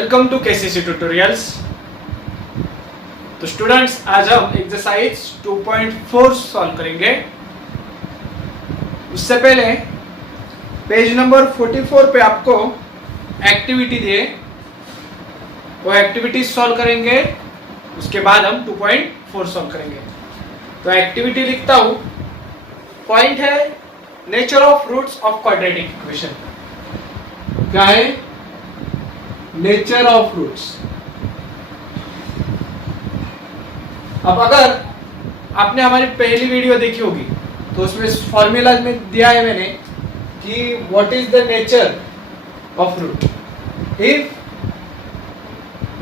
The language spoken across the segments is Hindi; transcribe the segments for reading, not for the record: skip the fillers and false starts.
Welcome to KCC tutorials. So students, आज हम एक्सरसाइज 2.4 सॉल्व करेंगे। उससे पहले पेज नंबर 44 पे आपको एक्टिविटी दिए, वो एक्टिविटी सॉल्व करेंगे। उसके बाद हम 2.4 सॉल्व करेंगे। तो एक्टिविटी लिखता हूं। पॉइंट है nature of roots of quadratic equation. क्या है? Nature of roots. अब अगर आपने हमारी पहली वीडियो देखी होगी तो उसमें फॉर्मूला में दिया है मैंने कि what is the nature of root. If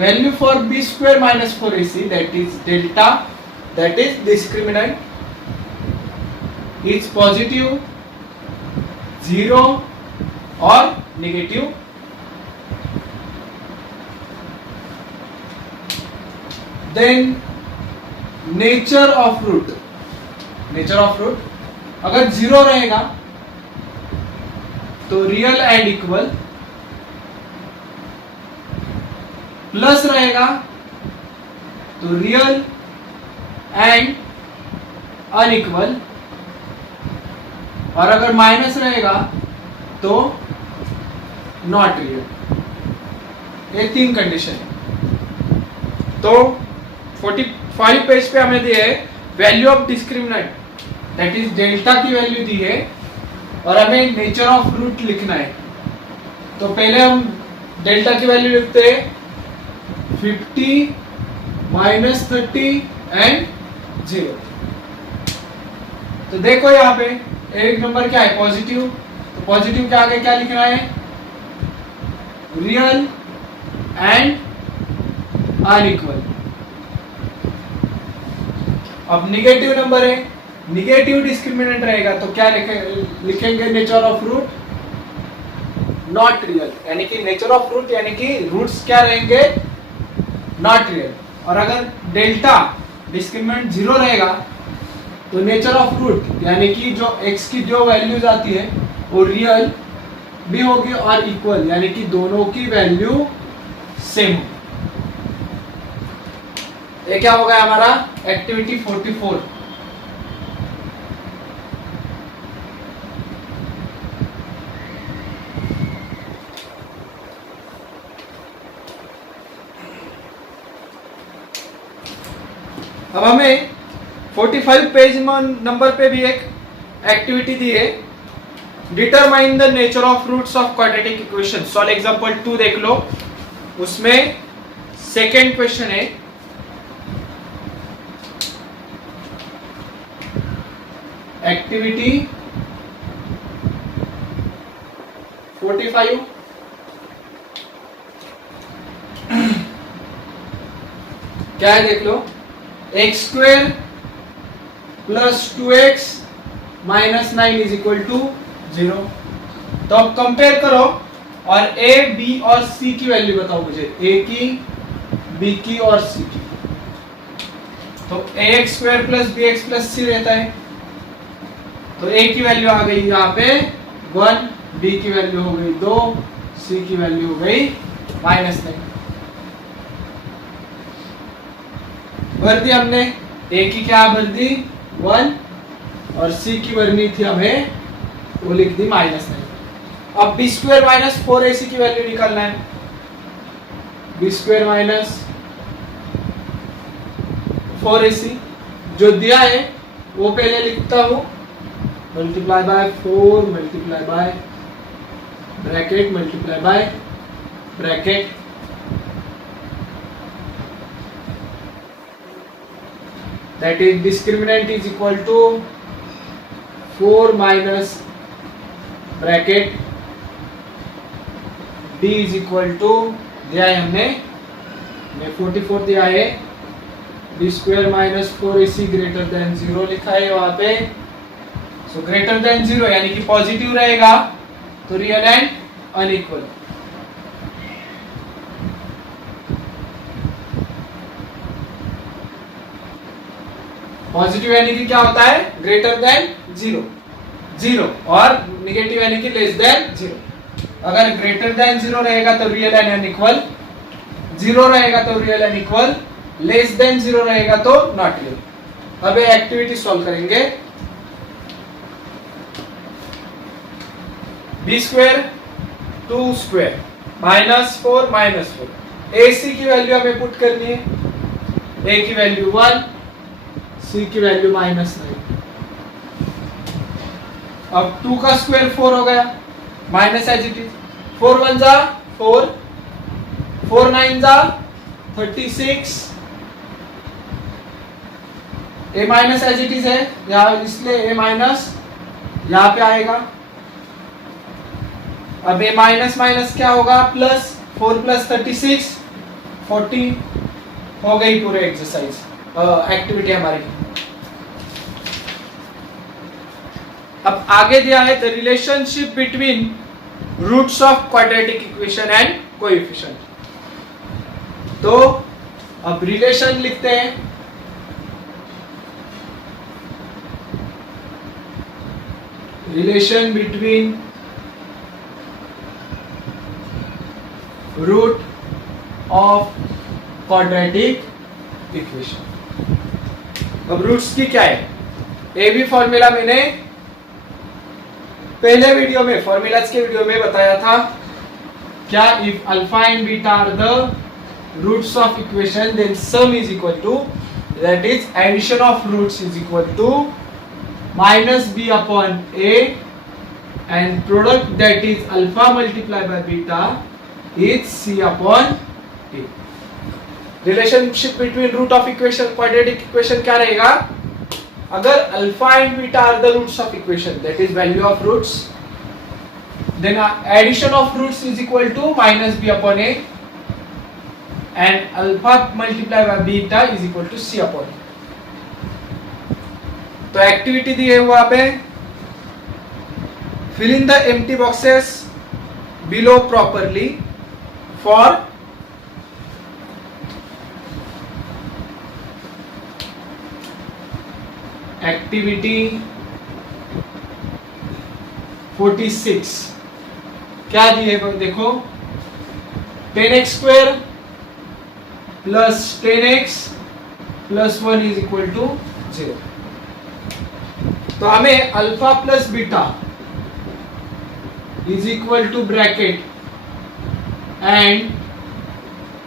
value for b square minus 4ac that is delta, that is discriminant is positive, zero और negative, then nature of root. Nature of root अगर जीरो रहेगा तो रियल एंड इक्वल, प्लस रहेगा तो रियल एंड अनइक्वल, और अगर माइनस रहेगा तो नॉट रियल। ये तीन कंडीशन है। तो 45 पेज पे हमें दिया है value of discriminant, that is delta की वैल्यू दी है और हमें नेचर ऑफ रूट लिखना है। तो पहले हम डेल्टा की वैल्यू लिखते हैं 50 माइनस 30 एंड 0। तो देखो यहाँ पे एक नंबर क्या है? पॉजिटिव। तो पॉजिटिव के आगे क्या लिखना है? Real and unequal. अब निगेटिव नंबर है, निगेटिव डिस्क्रिमिनेंट रहेगा तो क्या लिखेंगे? Nature of root not real, यानी कि नेचर ऑफ रूट यानी कि रूट्स क्या रहेंगे? Not real. और अगर डेल्टा डिस्क्रिमिनेंट जीरो रहेगा तो नेचर ऑफ रूट यानी कि जो x की जो वैल्यूज आती है वो रियल भी होगी और इक्वल, यानी कि दोनों की वैल्यू सेम होगी। ये क्या होगा हमारा? एक्टिविटी 44। अब हमें 45 पेज नंबर पे भी एक एक्टिविटी दी है, determine the nature of roots of quadratic equation. Solve example 2 देख लो। उसमें सेकेंड क्वेश्चन है, एक्टिविटी 45। क्या है देख लो। X square plus 2x minus 9 is equal to 0। तो अब कंपेयर करो और a, b और c की वैल्यू बताओ मुझे, a की, b की और c की। तो ax square plus bx plus c रहता है। तो a की वैल्यू आ गई यहाँ पे 1, b की वैल्यू हो गई 2, c की वैल्यू हो गई -9। भर दी हमने। a की क्या भर दी? 1, और c की भरनी थी हमें, वो लिख दी -9। अब b स्क्वायर माइनस 4ac की वैल्यू निकालना है। b स्क्वायर माइनस 4ac जो दिया है वो पहले लिखता हूं, multiply by 4 multiply by bracket multiply by bracket, that is discriminant is equal to 4 minus bracket d is equal to, दिया है हमने 44 दिया है, b square minus 4ac greater than 0 लिखा है वहां पे। सो ग्रेटर देन 0 यानी कि पॉजिटिव रहेगा तो रियल एंड अनइक्वल। पॉजिटिव यानी कि क्या होता है? ग्रेटर देन 0, और निगेटिव यानी कि लेस देन 0। अगर ग्रेटर देन 0 रहेगा तो रियल एंड अनइक्वल, जीरो रहेगा तो real and equal, less than zero रहेगा तो नॉट रियल। अब ये एक्टिविटी सॉल्व करेंगे। बी स्क्वायर 2 स्क्वायर -4 -4, ए सी की वैल्यू हमें पुट करनी है, ए की वैल्यू 1, सी की वैल्यू -9। अब 2 का स्क्वायर 4 हो गया, माइनस एज इट इज, 4 1 जा 4, 4 9 जा 36, ए माइनस एज इट इज है यहाँ, इसलिए ए माइनस यहाँ पे आएगा। अब ए माइनस माइनस क्या होगा, प्लस, 4 + 36 40, हो गई पूरे एक्सरसाइज एक्टिविटी हमारी। अब आगे दिया है the relationship between roots of quadratic equation and coefficient. तो अब रिलेशन लिखते हैं। Relation between root of quadratic equation. अब रूट्स की क्या है, ए बी फॉर्मूला मैंने पहले वीडियो में, फॉर्मूलाज के वीडियो में बताया था। क्या, if alpha and beta are the roots of equation then sum is equal to, that is addition of roots is equal to -b upon a and product that is alpha multiplied by beta is c upon a। Relationship between root of equation quadratic equation क्या रहेगा, अगर alpha and beta are the roots of equation, that is value of roots, then addition of roots is equal to -b upon a and alpha multiplied by beta is equal to c upon a। तो एक्टिविटी दी है वहां पे, fill in the empty boxes below properly for activity 46। क्या दी है देखो, 10x square plus 10x plus 1 is equal to 0। तो हमें alpha plus beta is equal to bracket and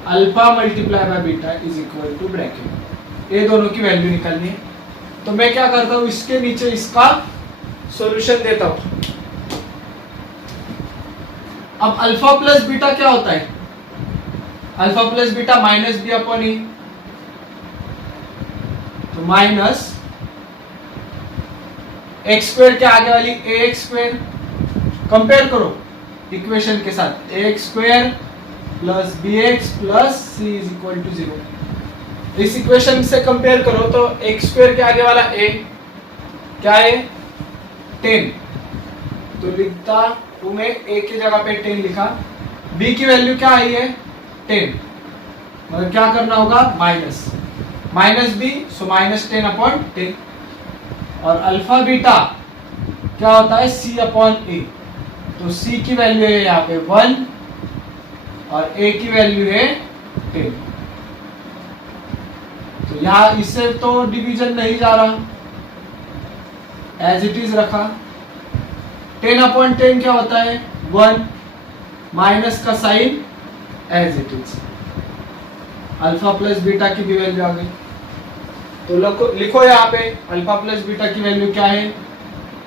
alpha multiply by beta is equal to bracket, ये दोनों की वैल्यू निकालनी है। तो मैं क्या करता हूं, इसके नीचे इसका सॉल्यूशन देता हूं। अब अल्फा प्लस बीटा क्या होता है, alpha plus beta -b upon e, तो माइनस एक्स स्क्वायर के आगे वाली ax स्क्वायर, कंपेयर करो इक्वेशन के साथ, ax square plus bx plus c is equal to 0। इस इक्वेशन से कंपेयर करो तो x स्क्वायर के आगे वाला a क्या है, 10, तो लिखता हूं मैं a की जगह पे 10 लिखा, b की वैल्यू क्या आई है 10, मतलब क्या करना होगा, माइनस b, सो -10 अपॉन 10। और अल्फा बीटा क्या होता है, c अपॉन a, तो c की वैल्यू है यहाँ पे 1 और a की वैल्यू है 10। तो यहाँ इससे तो डिवीजन नहीं जा रहा, एज इट इज रखा। 10 अपॉन 10 क्या होता है 1, माइनस का sign as it is, alpha plus beta की भी वैल्यू आ गई। तो लिखो यहाँ पे अल्फा प्लस बीटा की वैल्यू क्या है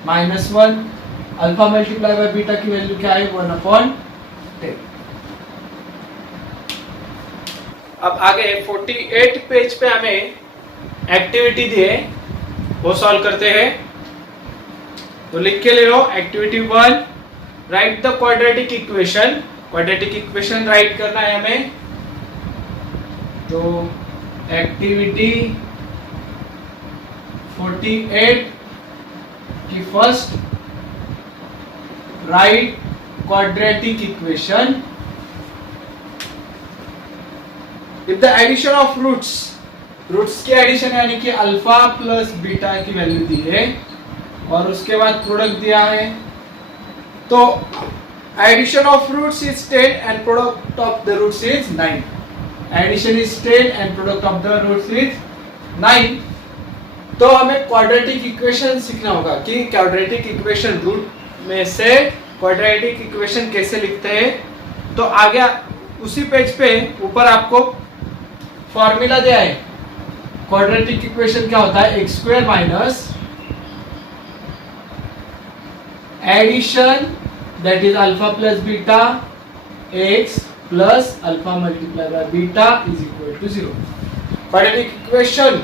-1, अल्फा मल्टीप्लाई बाय बीटा की वैल्यू क्या है 1 अपॉन 10। अब आगे 48 पेज पे हमें एक्टिविटी दी है, वो सॉल्व करते हैं। तो लिख के ले लो, activity 1, write the quadratic equation. Quadratic equation write करना है हमें। तो एक्टिविटी 48 की first, write quadratic equation if the addition of roots की एडिशन यानी कि अल्फा प्लस बीटा की वैल्यू दी है और उसके बाद प्रोडक्ट दिया है। तो addition of roots is 10 and product of the roots is 9। Addition is 10 and product of the roots is 9। तो हमें क्वाड्रेटिक इक्वेशन सीखना होगा कि क्वाड्रेटिक इक्वेशन रूट में से क्वाड्रेटिक इक्वेशन कैसे लिखते हैं। तो आगे उसी पेज पे ऊपर आपको फॉर्मूला दिया है। क्वाड्रेटिक इक्वेशन क्या होता है, x square minus addition that is alpha plus beta x plus alpha multiply by beta is equal to 0। Quadratic equation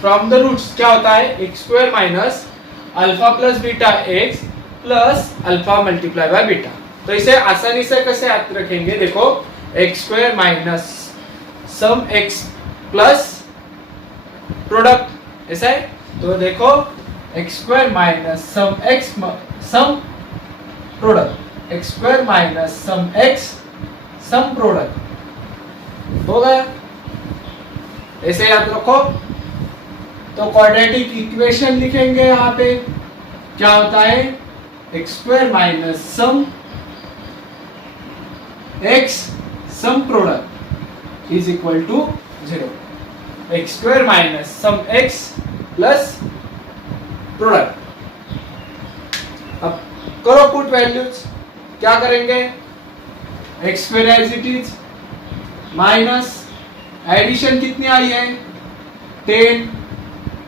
from the roots क्या होता है, x square minus alpha plus beta x plus alpha multiply by beta. तो इसे आसानी से कैसे याद रखेंगे, देखो x square minus sum x plus product, ऐसा है। तो देखो x square minus sum x sum product, x square minus sum x sum product हो गया, ऐसे याद रखो। तो क्वाड्रेटिक इक्वेशन लिखेंगे यहाँ पे क्या होता है, x square minus sum x sum product is equal to 0। X square minus sum x plus product. अब करो पुट वैल्यूज, क्या करेंगे, x square as it is minus addition कितनी आई है 10,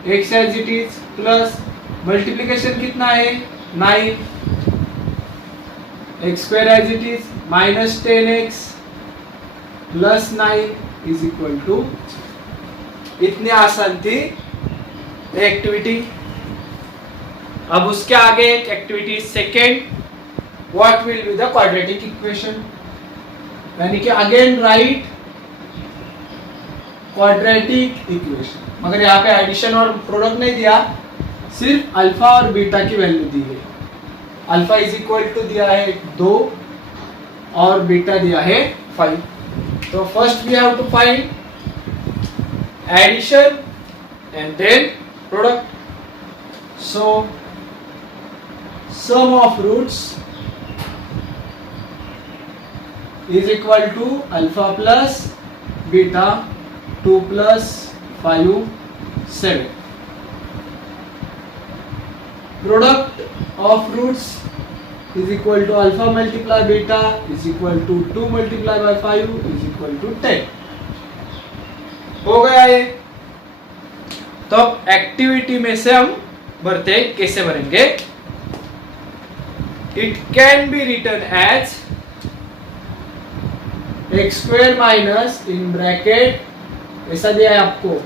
x as it is plus multiplication कितना है 9, x square as it is minus 10x plus 9 is equal to, इतनी आसान थी एक्टिविटी। अब उसके आगे एक activity second, what will be the quadratic equation, यानी कि अगेन राइट क्वाड्रेटिक इक्वेशन। मगर यहाँ पे एडिशन और प्रोडक्ट नहीं दिया, सिर्फ अल्फा और बीटा की वैल्यू दी है। अल्फा इज इक्वल टू दिया है 2 और बीटा दिया है 5। तो first we have to find addition and then product. So sum of roots is equal to alpha plus beta 2 plus 5 7। Product of roots is equal to alpha multiply beta is equal to 2 multiply by 5 is equal to 10। हो गया ये। तो अब एक्टिविटी में से हम भरते कैसे भरेंगे, it can be written as x square minus in bracket, ऐसा दिया है आपको,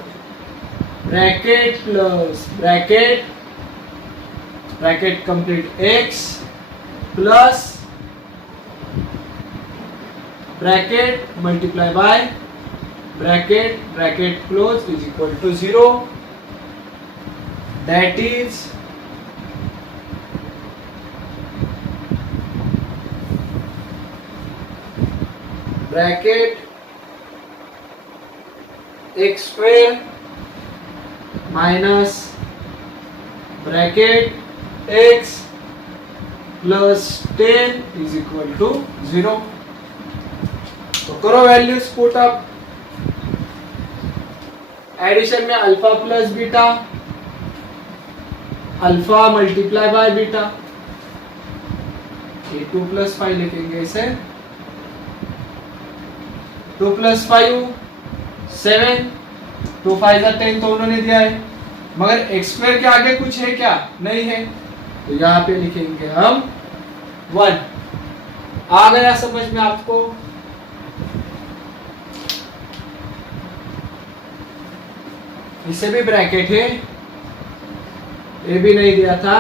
bracket plus bracket bracket complete x plus bracket multiply by bracket bracket close is equal to 0, that is bracket x square minus bracket x plus 10 is equal to 0। तो करो वैल्यूज पुट अप। एडिशन में alpha plus beta, alpha multiply by beta, ये 2 प्लस 5 लिखेंगे इसे, 2 प्लस 5 7, 2 5 10 तो उन्होंने दिया है, मगर एक्स स्क्वायर के आगे कुछ है क्या, नहीं है। तो यहाँ पे लिखेंगे हम 1। आ गया समझ में आपको। इसे भी ब्रैकेट है, ये भी नहीं दिया था।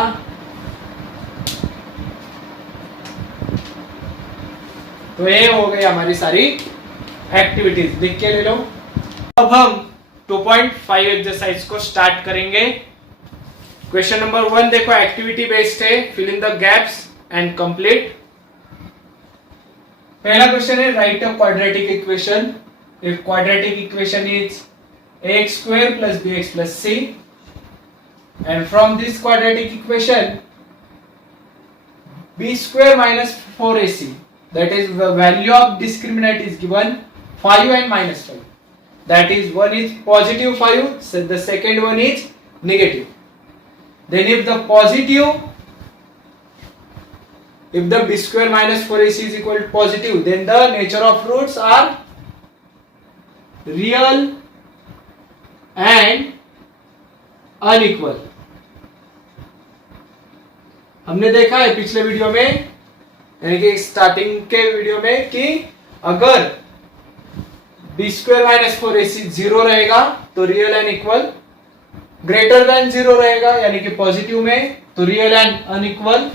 तो ये हो गई हमारी सारी एक्टिविटीज, लिख के ले लो। अब हम 2.5 एक्सरसाइज को स्टार्ट करेंगे। क्वेश्चन नंबर 1 देखो, एक्टिविटी बेस्ड है, fill in the gaps and complete. पहला क्वेश्चन है, write a quadratic equation if quadratic equation is ax square plus bx plus c, and from this quadratic equation b square minus 4ac, that is the value of discriminant is given 5 and minus 5. That is, one is positive 5, so the second one is negative. Then if the b square minus 4ac is equal to positive, then the nature of roots are real and unequal. हमने देखा है पिछले वीडियो में, यानी कि स्टार्टिंग के वीडियो में, कि अगर बी स्क्वायर माइनस 4ac 0 रहेगा तो real and equal, greater than 0 रहेगा यानी कि पॉजिटिव में तो रियल एंड अनइक्वल,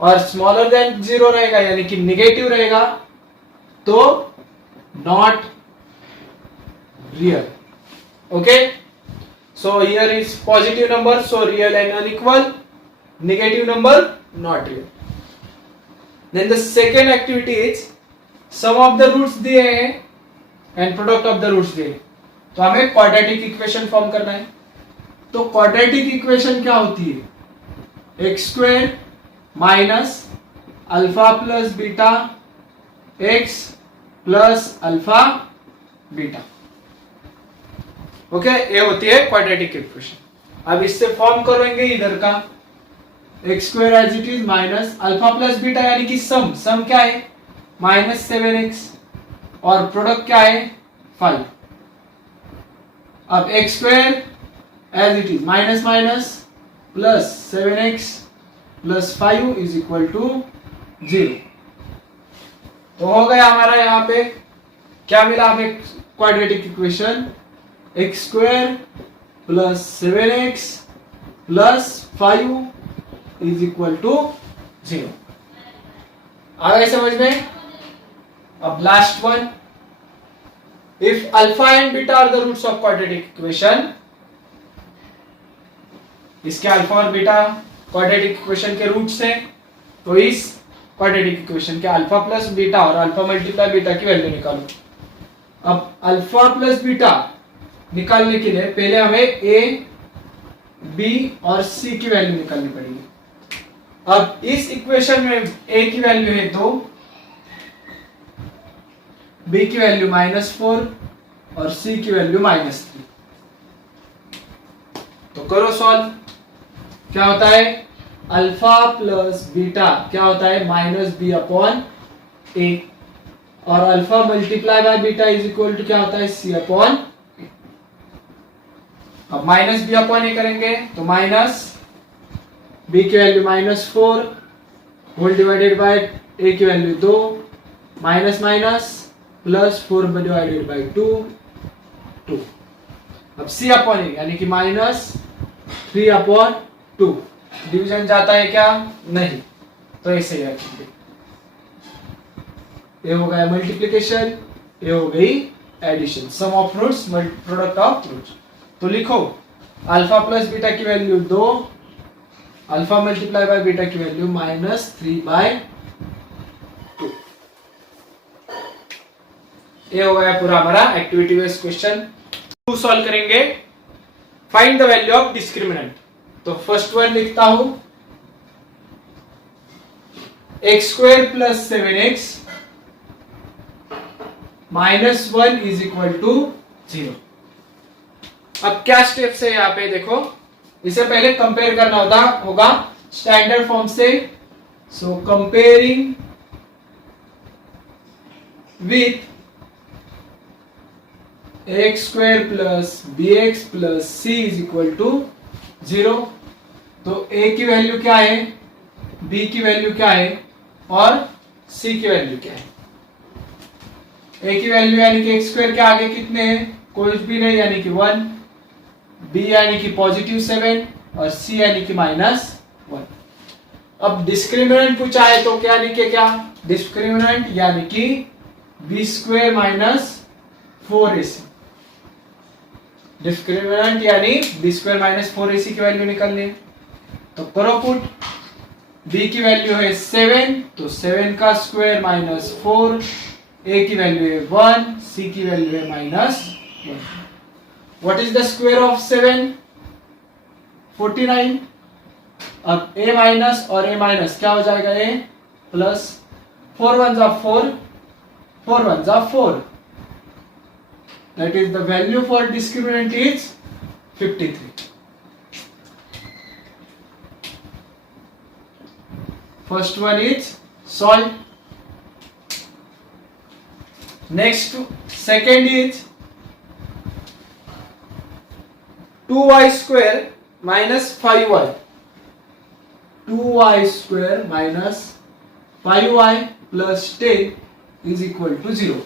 और स्मॉलर देन 0 रहेगा यानी कि निगेटिव रहेगा तो not real. Okay, so here is positive number, so real and unequal, negative number not real. Then the second activity is sum of the roots दिए हैं and product of the roots दिए, तो हमें quadratic equation फॉर्म करना है. तो quadratic equation क्या होती है? x square minus alpha plus beta x plus alpha beta. Okay, ये होती है quadratic equation. अब इससे फॉर्म करेंगे इधर का x square as it is minus alpha plus beta यानी कि सम क्या है -7x और प्रोडक्ट क्या है 5. अब x square as it is minus minus plus 7x plus 5 is equal to 0. तो हो गया हमारा यहाँ पे क्या मिला हमें quadratic equation, x square plus 7x plus 5 is equal to 0. आ गए समझ में? अब last one, if alpha and beta are the roots of quadratic equation, इसके अल्फा और बीटा क्वाड्रेटिक इक्वेशन के रूट्स हैं, तो इस क्वाड्रेटिक इक्वेशन के अल्फा प्लस बीटा और अल्फा मल्टीप्लाई बीटा की वैल्यू निकालो. अब अल्फा प्लस बीटा निकालने के लिए पहले हमें ए, बी और सी की वैल्यू निकालनी पड़ेगी. अब इस इक्वेशन में a की वैल्यू है 2, b की वैल्यू -4 और c की वैल्यू -3. तो करो सॉल्व. क्या होता है? अल्फा प्लस बीटा क्या होता है? -b अपॉन a, और alpha multiply by beta is equal to क्या होता है? c upon a. अब -b अपॉन a करेंगे तो माइनस b की value -4 whole divided by a की value 2 minus minus plus 4 divided by 2. अब c अपॉन a यानी कि -3 अपॉन 2. डिवीजन जाता है क्या? नहीं, तो ऐसे ही रखेंगे. ये हो गया मल्टीप्लिकेशन, ये हो गई addition, sum of roots product of roots. तो लिखो अल्फा प्लस बीटा की value 2, alpha multiply by beta की वैल्यू -3/2. ये हो गया पूरा हमारा activity based question. Two solve करेंगे. Find the value of discriminant. तो फर्स्ट वन लिखता हूं, x square plus 7x -1 is equal to 0. अब क्या स्टेप्स है यहाँ पे देखो, इसे पहले कंपेयर करना होगा स्टैंडर्ड फॉर्म से. So comparing with x square plus bx plus c is equal to 0. तो a की वैल्यू क्या है, b की वैल्यू क्या है और c की वैल्यू क्या है? a की वैल्यू यानी कि एक्स स्क्वायर के आगे कितने हैं? कोई भी नहीं यानी कि 1, b यानी कि +7 और c यानी कि -1. अब डिस्क्रिमिनेंट पूछा है तो क्या लिखे? क्या डिस्क्रिमिनेंट यानी कि b square minus 4ac. Discriminant यानी b स्क्वायर माइनस 4ac की वैल्यू निकालनी है. तो करो पुट. b की वैल्यू है 7, तो 7 का स्क्वायर -4, a की वैल्यू है 1, c की वैल्यू है -1. What is the square of 7? 49. अब a माइनस और a माइनस क्या हो जाएगा? a प्लस 4 1 जा 4, 4 1 जा 4, that is the value for discriminant is 53. First one is solved. Next, second is 2y square minus 5y. 2y square minus 5y plus 10 is equal to 0.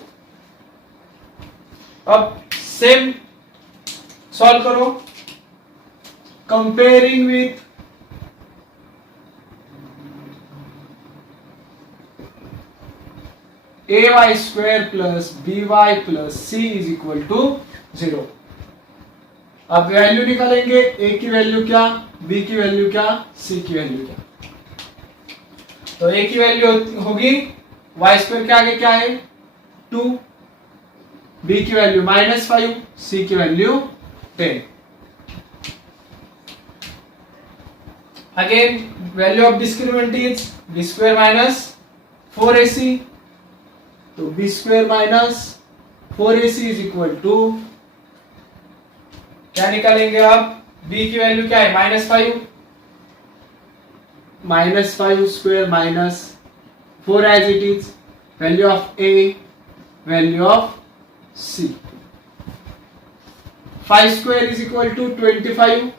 अब सेम सॉल्व करो. Comparing with ay square plus by plus c is equal to 0. अब वैल्यू निकालेंगे. a की वैल्यू क्या, b की वैल्यू क्या, c की वैल्यू क्या. तो a की वैल्यू होगी y स्क्वायर के आगे क्या है 2, b की वैल्यू -5, c की value 10. Again value of discriminant is b square minus 4ac. तो b square minus 4ac is equal to क्या निकालेंगे आप. b की वैल्यू क्या है -5, -5 square minus 4 as it is. Value of a, value of c. 5 square is equal to 25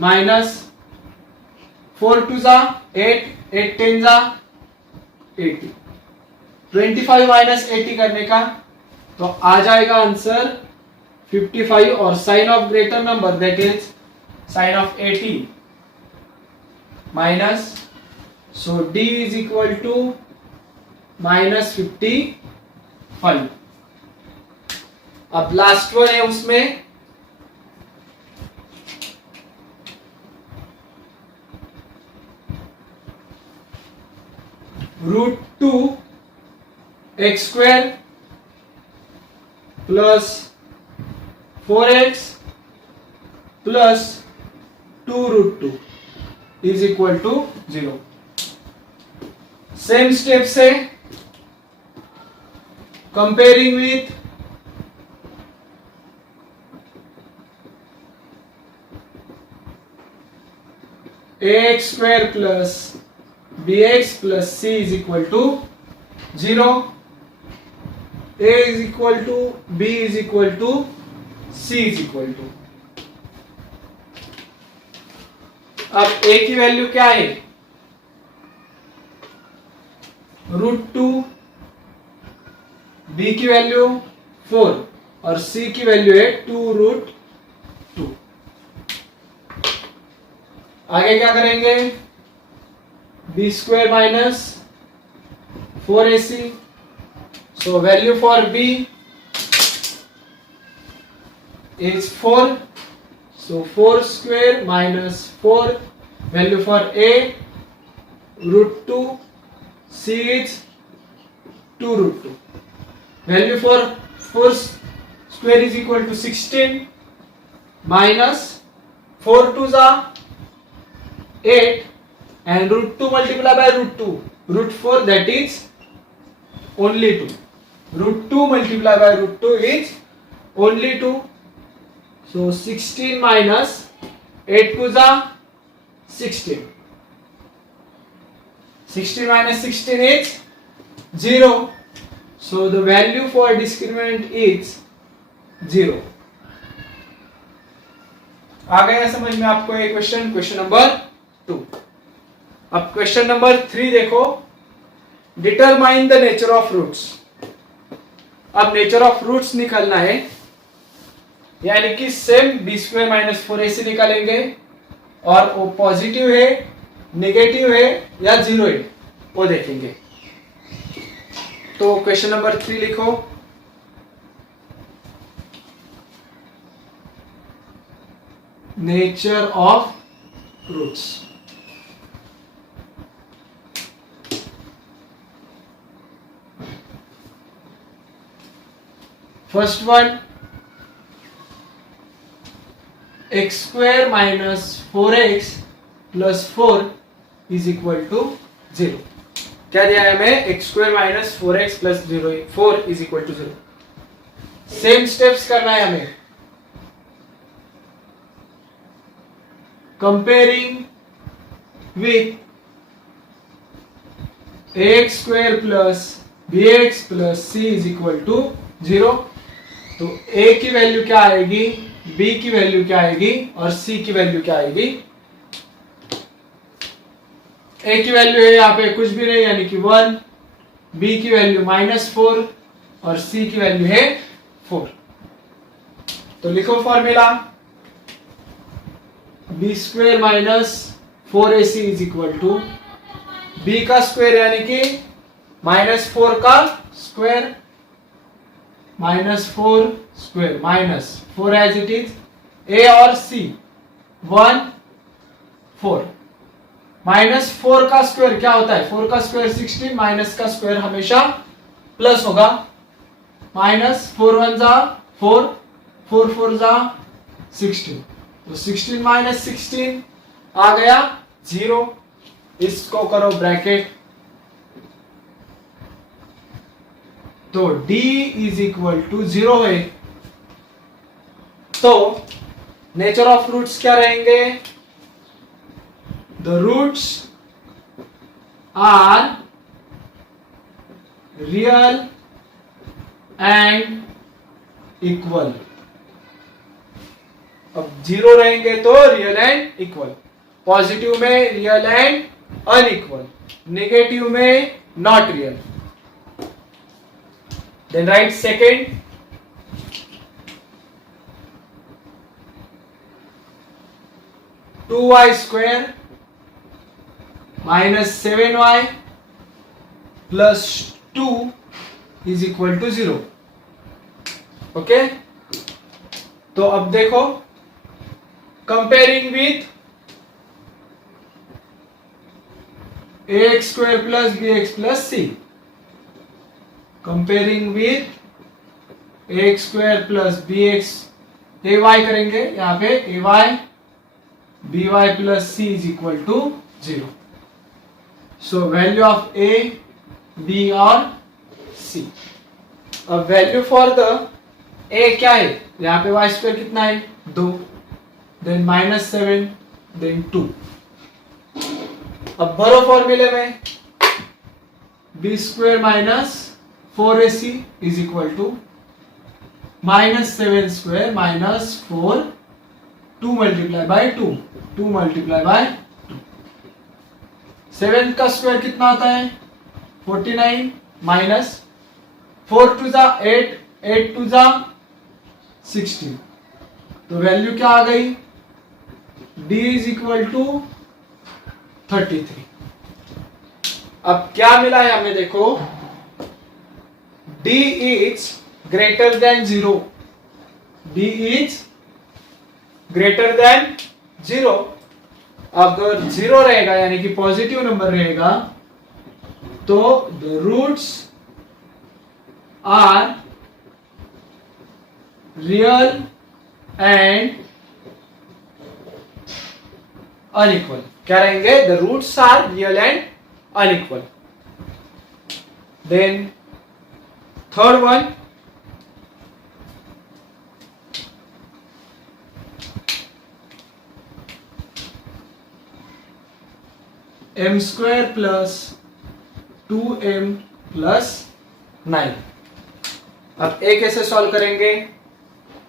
minus 4 2 जा 8, 8 10 जा 80. 25 माइनस 80 करने का तो आ जाएगा आंसर 55 और sign of greater number that is sign of 80 minus. So d is equal to -55. अब लास्ट वन है उसमें √2 x square plus 4x plus 2√2 is equal to 0. Same step से comparing with ax square plus bx plus c is equal to 0. a is equal to b is equal to c is equal to. अब a की वैल्यू क्या है √2, b की वैल्यू 4 और c की वैल्यू है 2√2. आगे क्या करेंगे b square minus 4ac. So value for b is 4. So 4 square minus 4. Value for a √2. C is 2√2. Value for 4 square is equal to 16 minus 4 2s are 8 and √2 multiplied by √2. √4 that is only 2. √2 multiplied by √2 is only 2. So 16 minus 8 2 is 16. 16 minus 16 is 0. So the value for discriminant is 0. आ गया समझ में आपको ये क्वेश्चन नंबर 2. अब क्वेश्चन नंबर 3 देखो. Determine the nature of roots. अब नेचर ऑफ रूट्स निकालना है यानी कि same b square minus 4ac निकालेंगे और वो पॉजिटिव है, नेगेटिव है या जीरो है वो देखेंगे. तो क्वेश्चन नंबर 3 लिखो. Nature of roots. First one, x square minus 4x plus 4 is equal to 0. क्या दिया है हमें x square minus 4x plus 4 is equal to 0. Same steps करना है हमें। Comparing with ax square plus bx plus c is equal to 0। तो a की वैल्यू क्या आएगी, b की वैल्यू क्या आएगी और c की वैल्यू क्या आएगी। a की वैल्यू है यहाँ पे कुछ भी नहीं यानी कि 1, b की वैल्यू -4 और c की वैल्यू है 4। तो लिखो formula b square minus 4ac is equal to b का स्क्वायर यानी कि -4 का square -4 square -4 as it is, a और c 1 4 -4 का स्क्वायर क्या होता है, 4 का स्क्वायर 16, माइनस का स्क्वायर हमेशा प्लस होगा। -4 1 जा 4, 4 4 जा 16, तो 16 माइनस 16 आ गया 0। इसको करो ब्रैकेट, तो d इज इक्वल टू 0 है। तो नेचर ऑफ रूट्स क्या रहेंगे, the roots are real and equal. अब 0 रहेंगे तो रियल एंड इक्वल, पॉजिटिव में रियल एंड अनइक्वल, नेगेटिव में not real. Then write second, 2y square minus 7y plus 2 is equal to 0। Okay, तो अब देखो comparing with ax square plus bx plus c, comparing with ax square plus bx, ay करेंगे यहाँ पे ay by plus c is equal to 0। So value of a b और c। अब वैल्यू फॉर द a क्या है, यहाँ पे y स्क्वायर कितना है 2, देन -7, देन 2। अब भरो फॉर्मूले में, b square minus 4ac is equal to -7 square minus 4, 2 multiply by 2, 2 multiply by 2। 7 का स्क्वायर कितना आता है 49, माइनस 4 2 जा 8, 8 2 जा 16। तो वैल्यू क्या आ गई, d इज इक्वल टू 33। अब क्या मिला है हमें, देखो d is greater than 0, d is greater than 0। अगर 0 रहेगा यानी कि पॉजिटिव नंबर रहेगा तो the roots are real and unequal. क्या रहेंगे, the roots are real and unequal. Then third one, m square plus 2m plus 9। अब a कैसे सॉल्व करेंगे,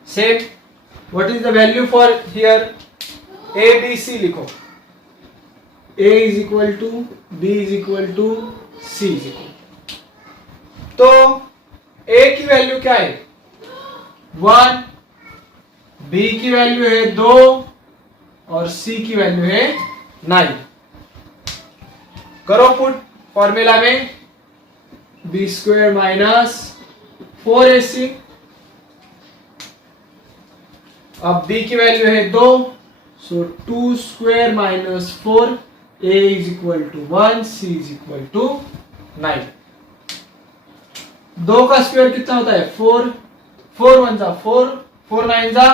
same what is the value for here, a b c लिखो, a is equal to b is equal to c is equal. तो a की वैल्यू क्या है 1, b की वैल्यू है 2 और c की वैल्यू है 9। करो पुट फॉर्मूला में, b स्क्वायर माइनस 4ac, अब b की वैल्यू है 2, so 2 square minus 4, a is equal to 1, c is equal to 9। 2 का स्क्वायर कितना होता है 4, 4 1 जा 4, 4 9 जा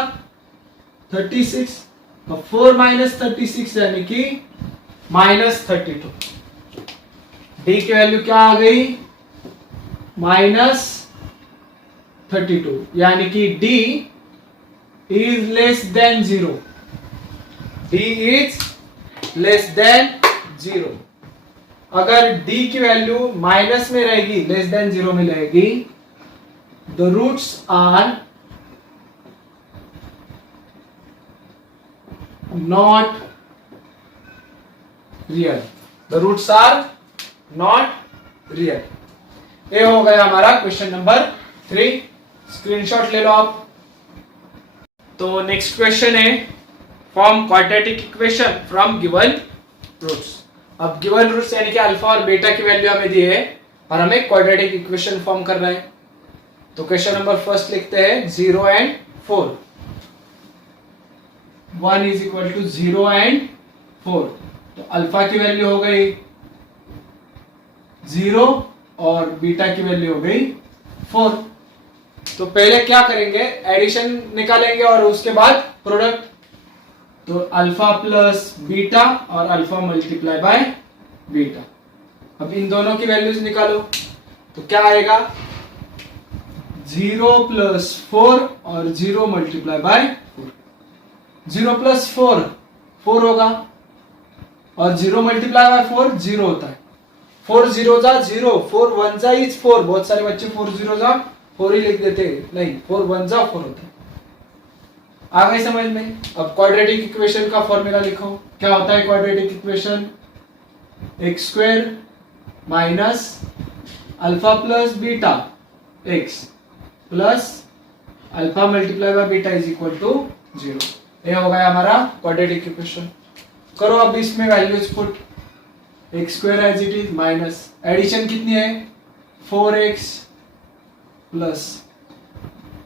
36, अब 4 माइनस 36 यानी कि -32। d की वैल्यू क्या आ गई 32, यानी कि d is less than 0, d is less than 0। अगर d की वैल्यू माइनस में रहेगी, लेस देन 0 में रहेगी, the roots are not real, the roots are not real. ये हो गया हमारा क्वेश्चन नंबर 3। स्क्रीनशॉट ले लो आप। तो नेक्स्ट क्वेश्चन है form quadratic equation from given roots. अब गिवन रूट्स यानी कि अल्फा और बीटा की वैल्यू हमें दी है और हमें क्वाड्रेटिक इक्वेशन फॉर्म करना है। तो क्वेश्चन नंबर फर्स्ट लिखते हैं 0 and 4। 1 is equal to 0 and 4। तो अल्फा की वैल्यू हो गई 0 और बीटा की वैल्यू हो गई 4। तो पहले क्या करेंगे, एडिशन निकालेंगे और उसके बाद प्रोडक्ट। तो अल्फा प्लस बीटा और अल्फा मल्टीप्लाई बाय बीटा। अब इन दोनों की वैल्यूज निकालो तो क्या आएगा, 0 प्लस 4 और 0 मल्टीप्लाई बाय 4। 0 प्लस 4 4 होगा और 0 मल्टीप्लाई बाय 4 0 होता है। 4 0 जा 0, 4 1 जा इज 4। बहुत सारे बच्चे 4 0 जा 4 ही लिख देते हैं, नहीं 4 1 जा 4 होता है। आ गई समझ में। अब क्वाड्रेटिक इक्वेशन का फॉर्मूला लिखो। क्या होता है quadratic equation, x square minus alpha plus beta x plus alpha multiply by beta is equal to 0। ये हो गया हमारा क्वाड्रेटिक इक्वेशन। करो अब इसमें values put. X square as it is minus addition कितनी है 4x प्लस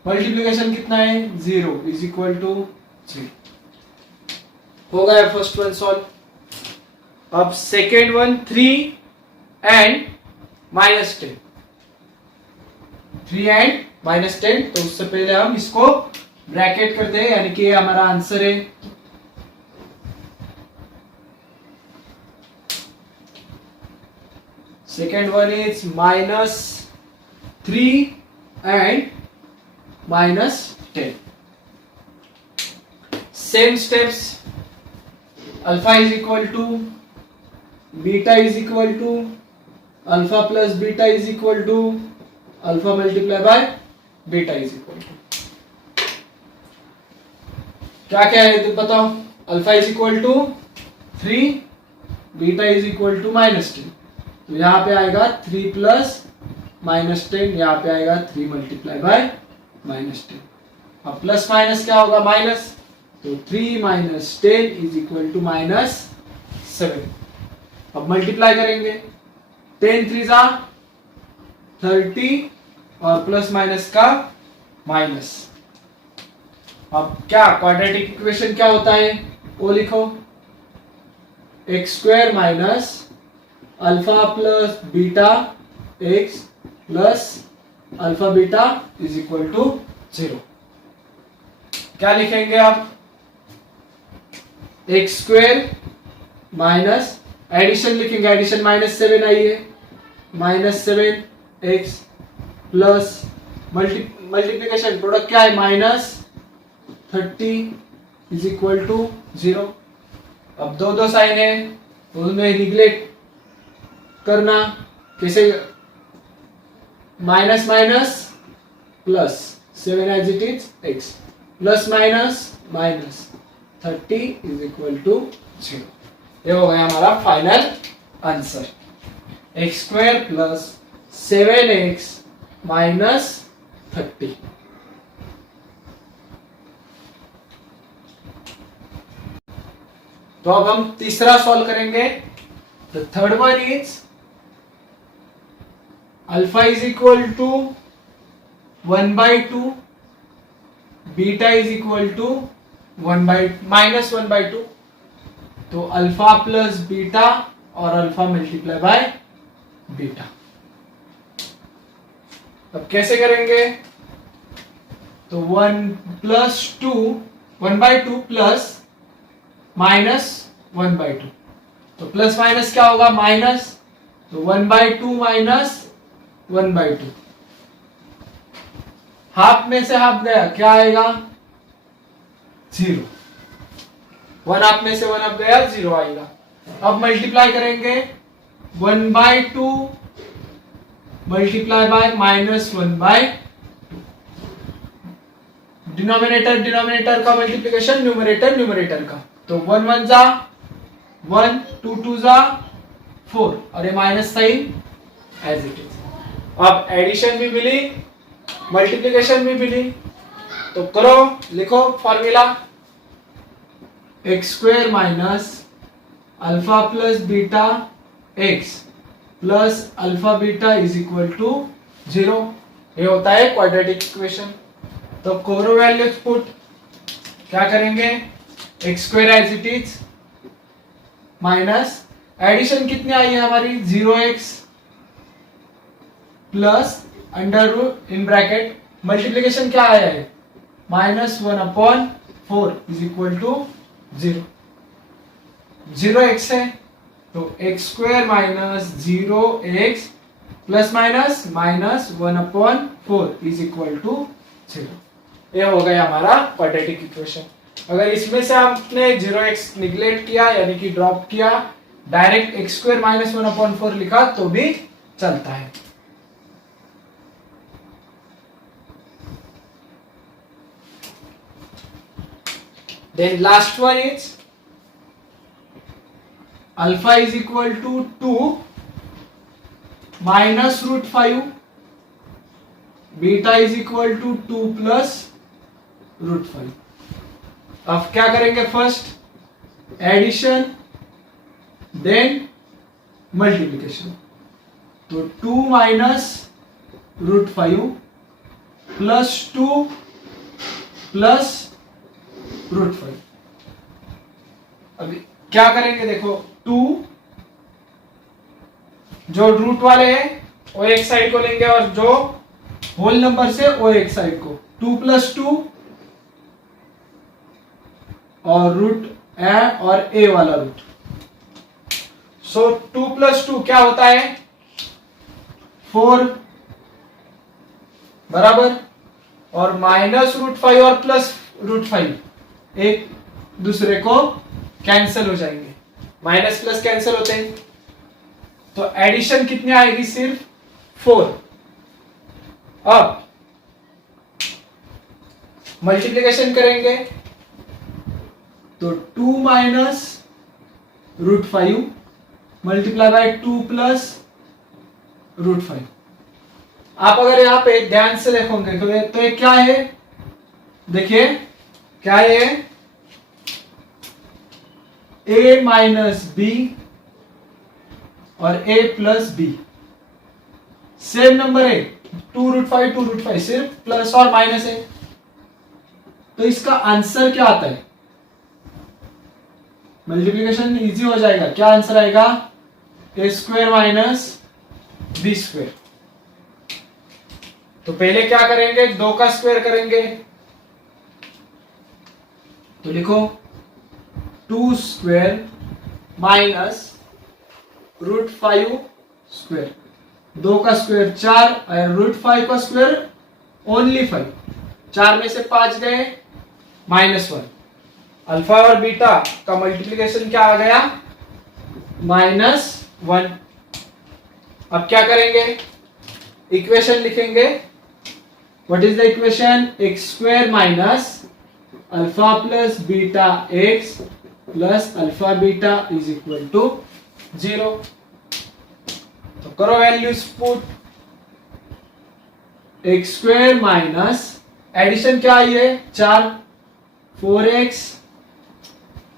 मल्टीप्लिकेशन कितना है 0 इज इक्वल टू 3। हो गया फर्स्ट वन सॉल्व। अब सेकेंड वन 3 एंड -10। 3 एंड -10। तो उससे पहले हम इसको ब्रैकेट करते हैं, यानी कि ये हमारा आंसर है। Second one is -3 and -10। Same steps, alpha is equal to beta is equal to alpha plus beta is equal to alpha multiply by beta is equal to क्या क्या है तो बताओ। Alpha is equal to 3, beta is equal to -10। तो यहां पे आएगा 3 प्लस -10, यहां पे आएगा 3 मल्टीप्लाई बाय -10। अब प्लस माइनस क्या होगा माइनस, तो 3 - 10 इज इक्वल टू -7। अब मल्टीप्लाई करेंगे 10 3 जा 30 और प्लस माइनस का माइनस। अब क्या क्वाड्रेटिक इक्वेशन क्या होता है वो लिखो। X square minus alpha plus beta x plus alpha beta is equal to 0। क्या लिखेंगे आप, एक्स स्क्वायर माइनस एडिशन लिखेंगे, एडिशन -7 आई है, -7 एक्स प्लस मल्टीप्लिकेशन प्रोडक्ट क्या है -30 इज इक्वल टू 0। अब दो साइन है तो उनमें निग्लेक्ट करना, कैसे, minus minus plus 7 as it is x plus minus minus 30 is equal to 0। ये हो गया हमारा final answer, x square plus 7x minus 30। तो अब हम तीसरा सॉल्व करेंगे। The third one is alpha is equal to 1/2, beta is equal to -1/2। तो अल्फा प्लस बीटा और अल्फा मल्टीप्लाई बाय बीटा। अब कैसे करेंगे, तो 1/2 प्लस -1/2। तो प्लस माइनस क्या होगा माइनस, तो 1/2 -1/2। हाफ में से हाफ गया, क्या आएगा? 0। 1 हाफ में से 1 हाफ गया, 0 आएगा। अब मल्टीप्लाई करेंगे 1/2 मल्टीप्लाई बाय -1/2। डिनोमिनेटर का मल्टीप्लिकेशन न्यूमरेटर का, तो 1 1 जा 1, 2 2 जा 4 और ये minus sign as it is. अब एडिशन भी मिली, मल्टीप्लिकेशन भी मिली, तो करो, लिखो formula x² minus alpha plus beta x plus alpha beta is equal to 0। ये होता है क्वाड्रेटिक इक्वेशन। तो कोरो वैल्यूज पुट, क्या करेंगे? x² as it is minus addition कितनी आई है हमारी? 0x plus under root in bracket multiplication क्या आया है? -1/4 इज इक्वल टू 0। 0x है तो x² minus 0x plus minus -1/4 is equal to 0। ये हो गया हमारा क्वाड्रेटिक इक्वेशन। अगर इसमें से आपने 0x निगलेक्ट किया यानी कि ड्रॉप किया, डायरेक्ट x² माइनस 1/4 लिखा तो भी चलता है। Then last one is alpha is equal to 2 minus √5, beta is equal to 2 plus √5। अब क्या करेंगे? फर्स्ट एडिशन देन मल्टीप्लिकेशन, तो 2 माइनस √5 प्लस 2 प्लस √5। अभी क्या करेंगे? देखो 2 जो रूट वाले हैं वो एक साइड को लेंगे और जो होल नंबर से वो एक साइड को, 2 + 2 और रूट और a वाला रूट। सो 2 + 2 क्या होता है? 4 बराबर, और माइनस √5 और प्लस √5 एक दूसरे को कैंसिल हो जाएंगे, माइनस प्लस कैंसिल होते हैं, तो एडिशन कितनी आएगी? सिर्फ 4। अब मल्टीप्लिकेशन करेंगे तो 2 माइनस √5 मल्टीप्लाई बाय 2 प्लस √5। आप अगर यहां पे ध्यान से देखोगे तो ये क्या है? देखिए क्या है? a माइनस बी और a plus B same number है, 2 √5 सिर्फ प्लस और माइनस है। तो इसका आंसर क्या आता है? मल्टीप्लिकेशन इजी हो जाएगा। क्या आंसर आएगा? a² minus b²। तो पहले क्या करेंगे? 2 का स्क्वायर करेंगे, तो लिखो 2² माइनस √5²। 2 का स्क्वायर 4 और √5 का स्क्वायर ओनली 5। 4 में से 5 गए, -1। अल्फा और बीटा का मल्टीप्लिकेशन क्या आ गया? -1। अब क्या करेंगे? इक्वेशन लिखेंगे। What is the equation? x² minus alpha plus beta x plus alpha beta is equal to 0। तो करो values put, x² minus addition क्या आई है? 4, 4x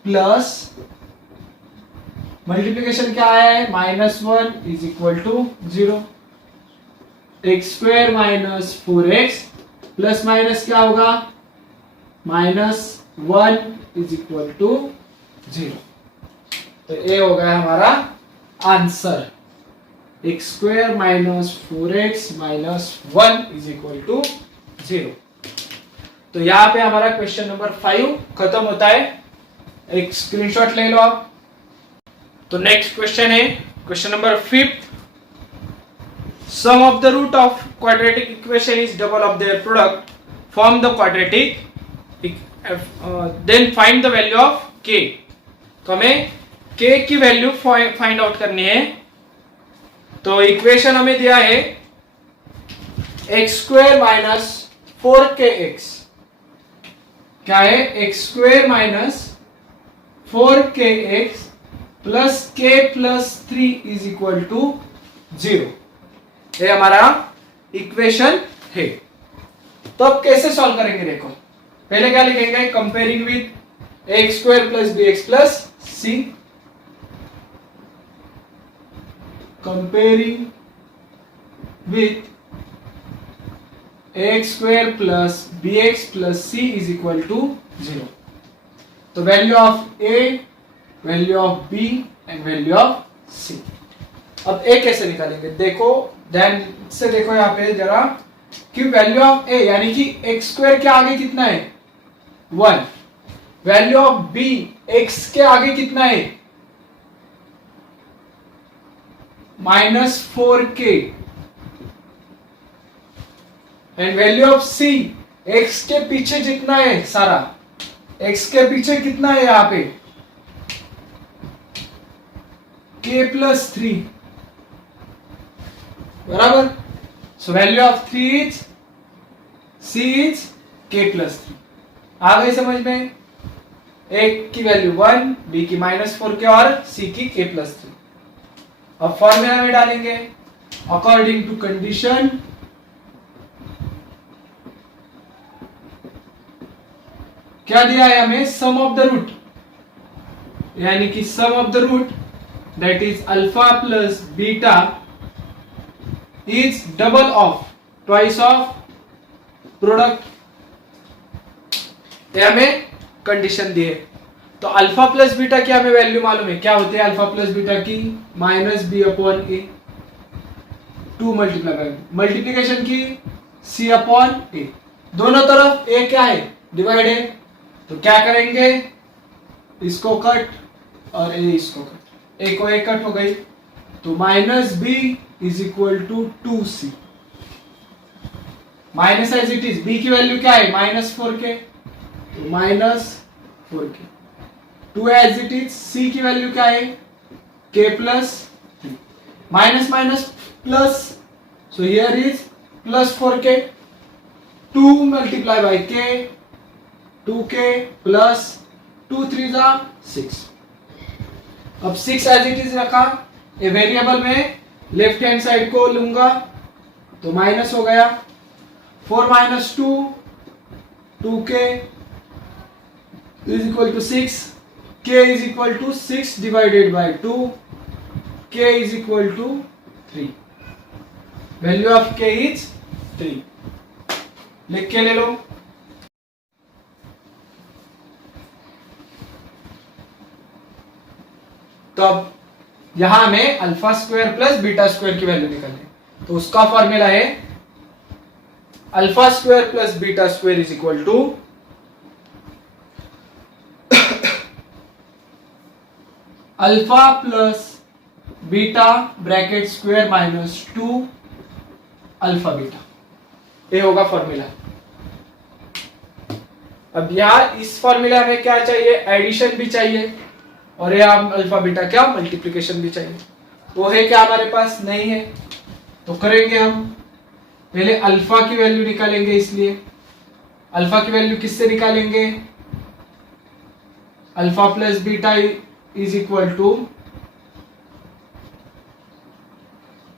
प्लस मल्टीप्लिकेशन क्या आया है? -1 is equal to 0। x² minus 4x plus minus क्या होगा? -1 इज इक्वल टू 0। तो ये हो गया हमारा answer, x² minus 4x minus 1 is equal to 0। तो यहां पे हमारा क्वेश्चन नंबर 5 खत्म होता है। एक स्क्रीनशॉट ले लो आप। तो नेक्स्ट क्वेश्चन है question number 5। Sum of the root of quadratic equation is double of their product. Form the quadratic, then find the value of k। तो हमें k की वैल्यू फाइंड आउट करनी है। तो इक्वेशन हमें दिया है x² माइनस 4kx, क्या है x² - 4kx plus k plus 3 is equal to 0। ये हमारा इक्वेशन है। तो अब कैसे सॉल्व करेंगे देखो, पहले क्या लिखेंगे, comparing with x² plus bx plus c, comparing with x² plus bx plus c is equal to 0। तो value of a, value of b and value of c। अब a कैसे निकालेंगे, देखो ध्यान से देखो यहाँ पे जरा कि वैल्यू ऑफ a यानी कि x² के आगे कितना है 1, वैल्यू ऑफ b x के आगे कितना है -4k, and value of c x के पीछे जितना है सारा, x के पीछे कितना है यहाँ पे k प्लस 3, बराबर। सो value of 3 is c is k plus 3। आ गई समझ में, एक की वैल्यू 1, b की -4k और c की k प्लस 3। अब फॉर्मूला में डालेंगे अकॉर्डिंग टू कंडीशन, क्या दिया है हमें, सम ऑफ द रूट, यानी कि sum of the root that is alpha plus beta is double of twice of product. ये हमें कंडीशन दी है। तो अल्फा प्लस बीटा की हमें वैल्यू मालूम है, क्या होती है अल्फा प्लस बीटा की -b/a, 2 मल्टीप्लीकेशन की c/a, दोनों तरफ a क्या है डिवाइड है, तो क्या करेंगे इसको कट और a इसको कट, a को a कट हो गई, तो -b is equal to 2c, minus as it is, b की वैल्यू क्या है -4k, तो -4k, 2 as it is, c की वैल्यू क्या है k plus 3, minus minus plus, so here is plus 4k, 2 multiply by k, 2k plus 2 3 6। अब 6 एज इट इज रखा, ये वेरिएबल में लेफ्ट हैंड साइड को लूंगा तो माइनस हो गया, 4 - 2, 2k is equal to 6, k is equal to 6 divided by 2, k is equal to 3, value of k is 3, लिख के ले लो। तो अब यहां में alpha square plus beta square की वैल्यू निकालनी, तो उसका फॉर्मूला है alpha square plus beta square is equal to alpha plus beta bracket square minus 2 alpha beta, ये होगा फॉर्मूला। अब यार इस फॉर्मूला में क्या चाहिए, एडिशन भी चाहिए और ये अल्फा बीटा क्या मल्टीप्लिकेशन भी चाहिए, वो है क्या हमारे पास नहीं है, तो करेंगे हम पहले अल्फा की वैल्यू निकालेंगे, इसलिए अल्फा की वैल्यू किससे निकालेंगे, alpha plus beta is equal to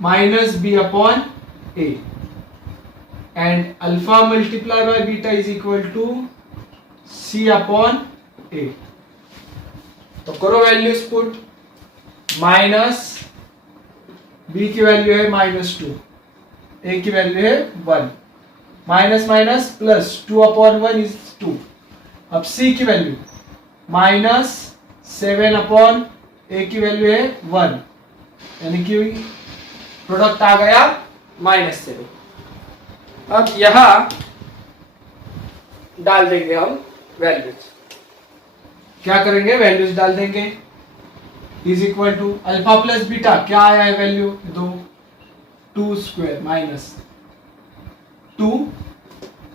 -b/a and alpha multiply by beta is equal to c/a। तो करो वैल्यूज पुट, माइनस b की वैल्यू है -2, a की वैल्यू है 1, माइनस माइनस प्लस 2/1 इज 2। अब c की वैल्यू -7/a की वैल्यू है 1, यानी कि प्रोडक्ट आ गया -7। अब यहां डाल देंगे हम वैल्यूज, क्या करेंगे वैल्यूज डाल देंगे, is equal to alpha plus beta क्या आया है value 2 square minus 2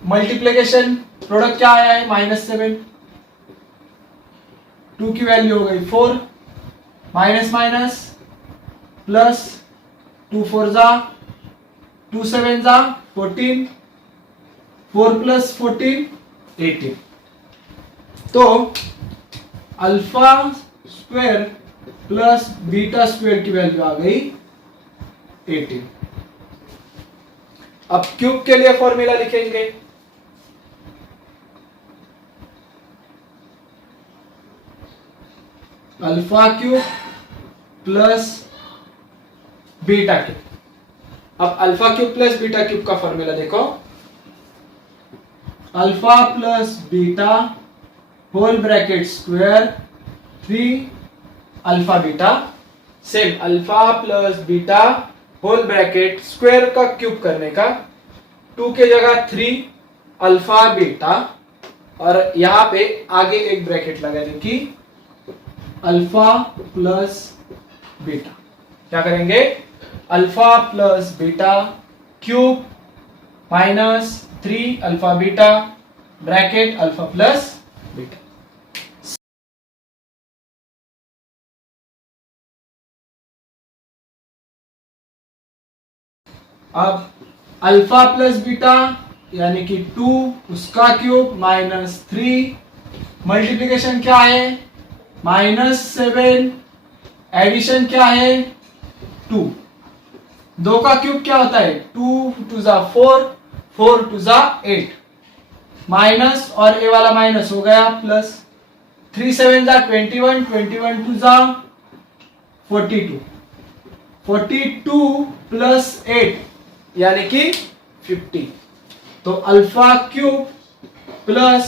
multiplication product क्या आया है -7, 2 की वैल्यू हो गई 4, माइनस माइनस प्लस 2 4 जा 2 7 जा 14, 4 प्लस 14 18। तो alpha square plus beta square की वैल्यू आ गई 18। अब क्यूब के लिए फॉर्मूला लिखेंगे, alpha cube plus beta cube. अब alpha cube plus beta cube का फॉर्मूला देखो, alpha plus beta whole bracket square 3 alpha beta. Same alpha plus beta whole bracket square का क्यूब करने का 2 के जगह 3 अल्फा बीटा, और यहां पे आगे एक ब्रैकेट लगा दें कि अल्फा प्लस बीटा। क्या करेंगे, alpha plus beta cube minus 3 alpha beta bracket alpha plus beta. अब अल्फा प्लस बीटा यानी कि 2 उसका क्यूब माइनस 3, मल्टीप्लीकेशन क्या है -7, एडिशन क्या है 2, 2 का क्यूब क्या होता है 2 2 जा 4, 4 2 जा 8, माइनस और ए वाला माइनस हो गया प्लस, 3 7 जा 21, 21 2 जा 42, 42 प्लस 8 यानी कि 50। तो alpha cube plus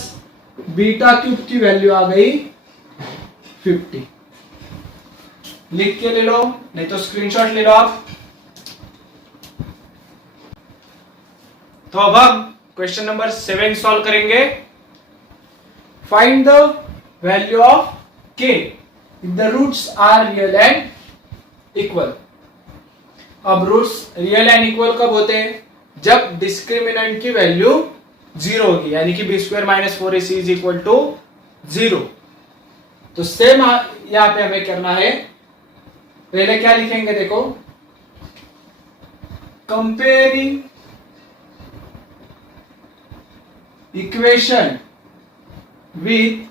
beta cube की वैल्यू आ गई 50। लिख के ले लो, नहीं तो स्क्रीनशॉट ले लो आप। तो अब हम क्वेश्चन नंबर 7 सॉल्व करेंगे। Find the value of k if the roots are real and equal. अब रूट्स रियल एंड इक्वल कब होते हैं, जब डिस्क्रिमिनेंट की वैल्यू 0 होगी, यानी कि b² - 4ac is equal to 0। तो सेम यहां पे हमें करना है। पहले क्या लिखेंगे देखो, comparing equation with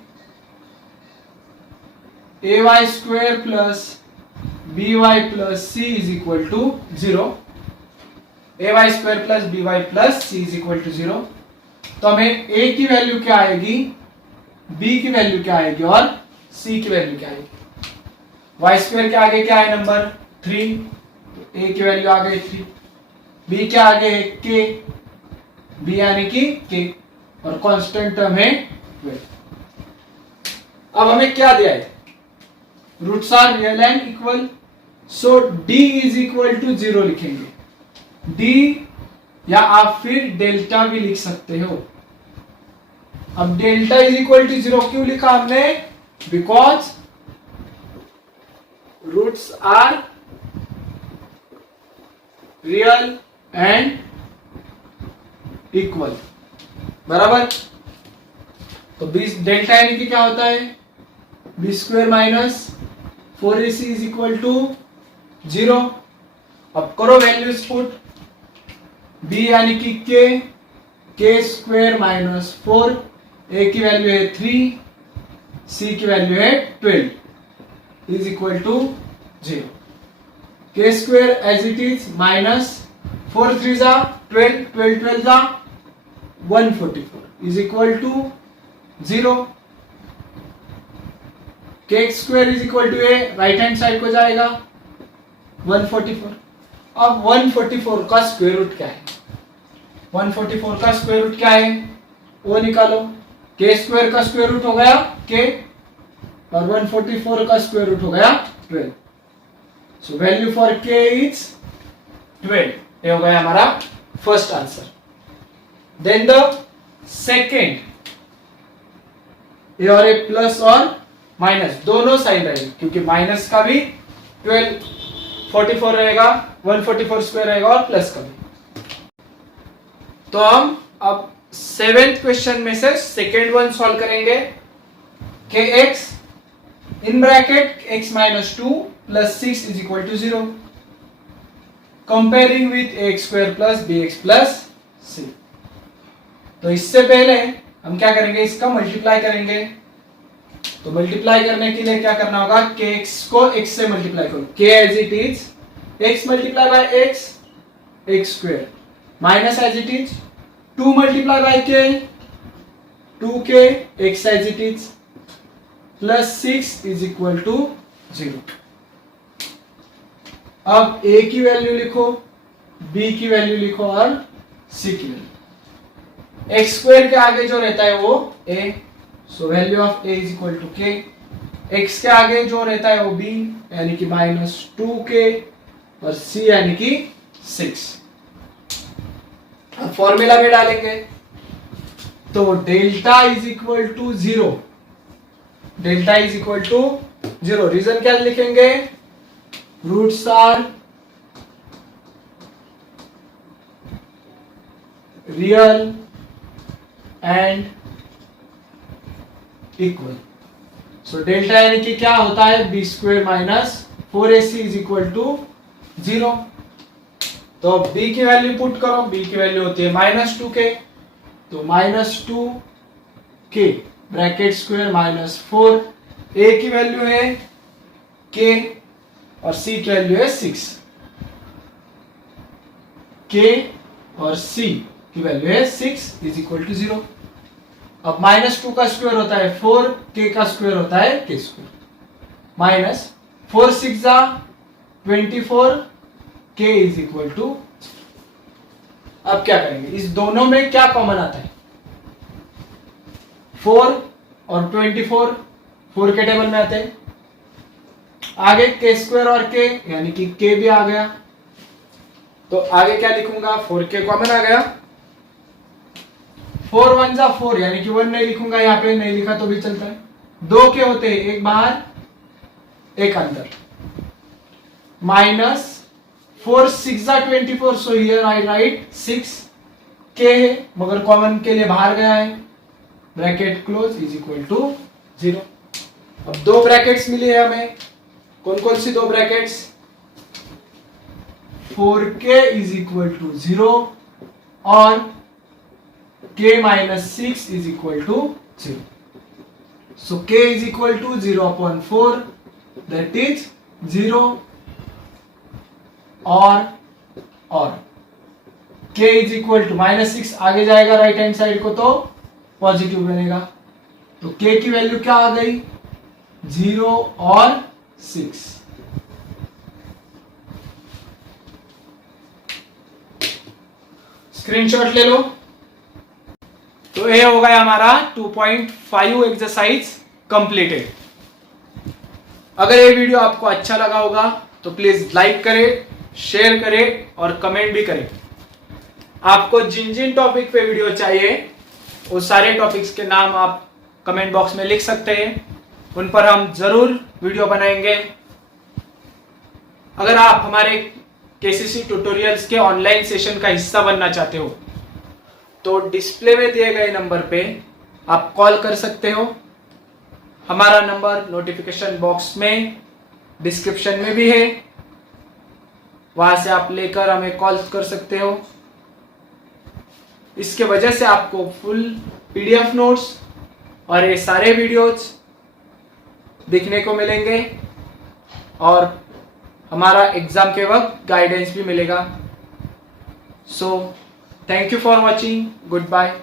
ay² plus by plus c is equal to 0, ay² plus by plus c is equal to 0। तो हमें a की वैल्यू क्या आएगी, b की वैल्यू क्या आएगी और c की वैल्यू क्या आएगी। y² के आगे क्या है नंबर 3, तो a की वैल्यू आ गई 3, b के आगे है k, b यानी कि k, और कांस्टेंट टर्म है 12। अब हमें क्या दिया है, roots are real and equal, so d is equal to 0 लिखेंगे, d, या आप फिर डेल्टा भी लिख सकते हो। अब डेल्टा इज इक्वल टू 0 क्यों लिखा हमने, because roots are real and equal, बराबर। तो डेल्टा यानी कि क्या होता है, b² minus 4ac is equal to 0। अब करो वैल्यूज पुट, b यानी कि k² माइनस 4, a की वैल्यू है 3, c की वैल्यू है 12 is equal to 0। k² as it is minus 4 3 जा 12, 12 12 जा 144 is equal to 0। k² is equal to a, right hand side को जाएगा 144। अब 144 का स्क्वायर रूट क्या है, 144 का स्क्वायर रूट क्या है वो निकालो। k² का स्क्वायर रूट हो गया k, और 144 का स्क्वायर रूट हो गया 12। So value for k is 12। ये हो गया हमारा first answer. Then the second, a और ए प्लस और माइनस दोनों साइड रहेगी, क्योंकि माइनस का भी 44 रहेगा, 144 स्क्वायर रहेगा और प्लस का भी। तो हम अब सेवेंथ क्वेश्चन में से सेकेंड वन सॉल्व करेंगे कि x in bracket x minus 2 plus 6 is equal to 0 comparing with x square plus b x plus c. तो इससे पहले हम क्या करेंगे, इसका मल्टीप्लाई करेंगे। तो मल्टीप्लाई करने के लिए क्या करना होगा कि x को x से मल्टीप्लाई करो, k as it is x multiply by x x square minus as it is 2 multiply by k 2k x as it is plus 6 is equal to 0। अब a की वैल्यू लिखो, b की वैल्यू लिखो और c की वैल्यू। एक्स स्क्वायर के आगे जो रहता है वो a, so value of a is equal to k। x के आगे जो रहता है वो b यानी कि माइनस 2k और c यानी कि 6। अब फॉर्मूला में डालेंगे तो delta is equal to 0, delta is equal to 0। Reason क्या लिखेंगे, roots are real and equal. So delta यानी कि क्या होता है b square minus 4ac is equal to 0। तो b की वैल्यू पुट करो, b की वैल्यू होती है माइनस 2k, तो minus 2k bracket square minus 4, a की वैल्यू है k और c की वैल्यू है 6। k और c की वैल्यू है 6 इज इक्वल टू 0। अब माइनस 2 का स्क्वायर होता है 4, k का स्क्वायर होता है k square minus 4 6 24, k is equal to. अब क्या करेंगे, इस दोनों में क्या कॉमन आता है, 4 और 24 4 के टेबल में आते हैं। आगे k स्क्वायर और k यानी कि k भी आ गया, तो आगे क्या लिखूंगा 4k कॉमन आ गया। 4 1 जा 4 यानी कि 1 नहीं लिखूंगा, यहाँ पे नहीं लिखा तो भी चलता है। 2 k होते हैं, एक बाहर एक अंदर, माइनस 4 6 जा 24, so here I right 6। k है मगर कॉमन के लिए बाहर गया है, bracket close is equal to 0। अब दो ब्रैकेट्स मिली है हमें, कौन कौन सी दो brackets, 4k is equal to 0 और k minus 6 is equal to 0। So k is equal to 0/4 that is 0 और k is equal to minus 6 आगे जाएगा राइट हैंड साइड को तो पॉजिटिव बनेगा, तो k की वैल्यू क्या आ गई 0 और 6। स्क्रीनशॉट ले लो। तो ये हो गया हमारा 2.5 एक्सरसाइज कंप्लीटेड। अगर ये वीडियो आपको अच्छा लगा होगा तो प्लीज लाइक करें, शेयर करें और कमेंट भी करें। आपको जिन जिन टॉपिक पे वीडियो चाहिए वो सारे टॉपिक्स के नाम आप कमेंट बॉक्स में लिख सकते हैं, उन पर हम जरूर वीडियो बनाएंगे। अगर आप हमारे केसीसी ट्यूटोरियल्स के ऑनलाइन सेशन का हिस्सा बनना चाहते हो तो डिस्प्ले में दिए गए नंबर पे आप कॉल कर सकते हो। हमारा नंबर नोटिफिकेशन बॉक्स में डिस्क्रिप्शन में भी है, वहां से आप लेकर हमें कॉल कर सकते हो। इसके वजह से आपको फुल पीडीएफ नोट्स और ये सारे वीडियोज देखने को मिलेंगे और हमारा एग्जाम के वक्त गाइडेंस भी मिलेगा। So thank you for watching, good bye.